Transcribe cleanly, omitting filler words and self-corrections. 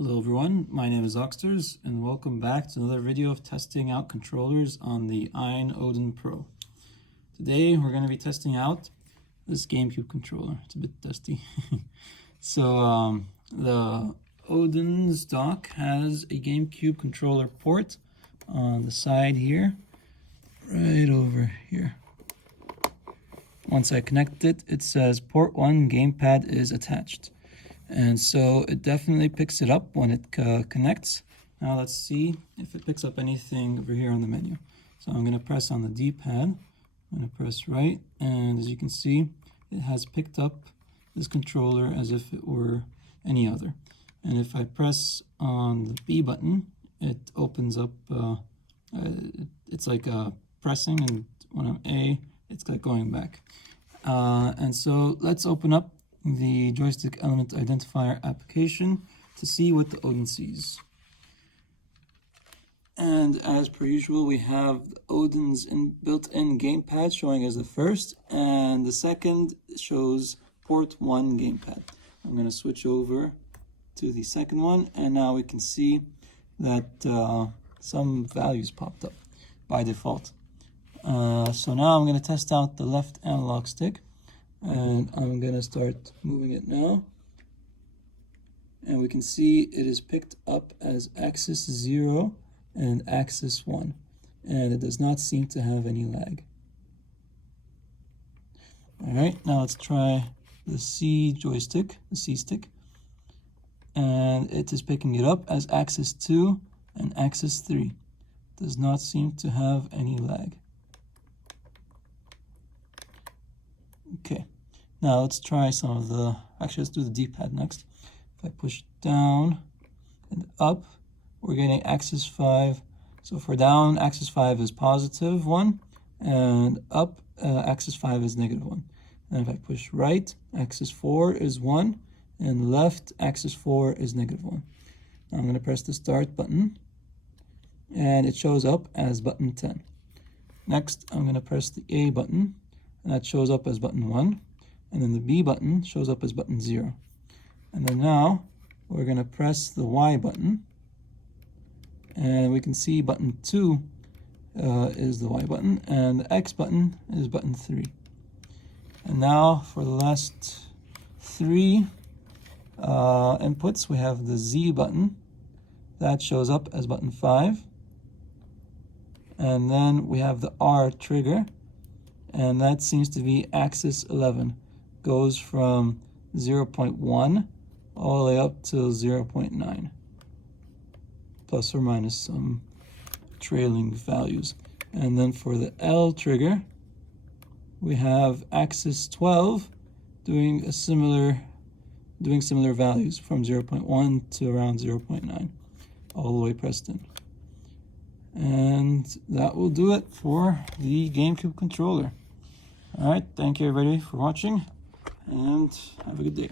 Hello everyone, my name is Oxters and welcome back to another video of testing out controllers on the AYN Odin Pro. Today we're going to be testing out this GameCube controller. It's a bit dusty. So the Odin's dock has a GameCube controller port on the side here, right over here. Once I connect it, it says port 1 gamepad is attached. And so it definitely picks it up when it connects. Now let's see if it picks up anything over here on the menu. So I'm going to press on the D-pad. I'm going to press right, and as you can see, it has picked up this controller as if it were any other. And if I press on the B button, it opens up, it's like pressing, and when I'm A, it's like going back. And so let's open up the joystick element identifier application to see what the Odin sees. And as per usual, we have Odin's built-in gamepad showing as the first, and the second shows port 1 gamepad. I'm going to switch over to the second one, and now we can see that some values popped up by default. So now I'm going to test out the left analog stick, and I'm going to start moving it now. And we can see it is picked up as axis 0 and axis 1, and it does not seem to have any lag. Alright, now let's try the C joystick, the C stick, and it is picking it up as axis 2 and axis 3. Does not seem to have any lag. Okay, now let's try some of the, actually let's do the D-pad next. If I push down and up, we're getting axis 5. So for down, axis 5 is positive 1, and up, axis 5 is negative 1. And if I push right, axis 4 is 1, and left, axis 4 is negative 1. Now I'm going to press the start button, and it shows up as button 10. Next, I'm going to press the A button, and that shows up as button 1, and then the B button shows up as button 0. And then now we're going to press the Y button, and we can see button 2 is the Y button, and the X button is button 3. And now for the last 3 inputs, we have the Z button. That shows up as button 5. And then we have the R trigger, and that seems to be axis 11. Goes from 0.1 all the way up to 0.9. Plus or minus some trailing values. And then for the L trigger, we have axis 12 doing similar values from 0.1 to around 0.9, all the way pressed in. And that will do it for the GameCube controller. Alright, thank you everybody for watching, and have a good day.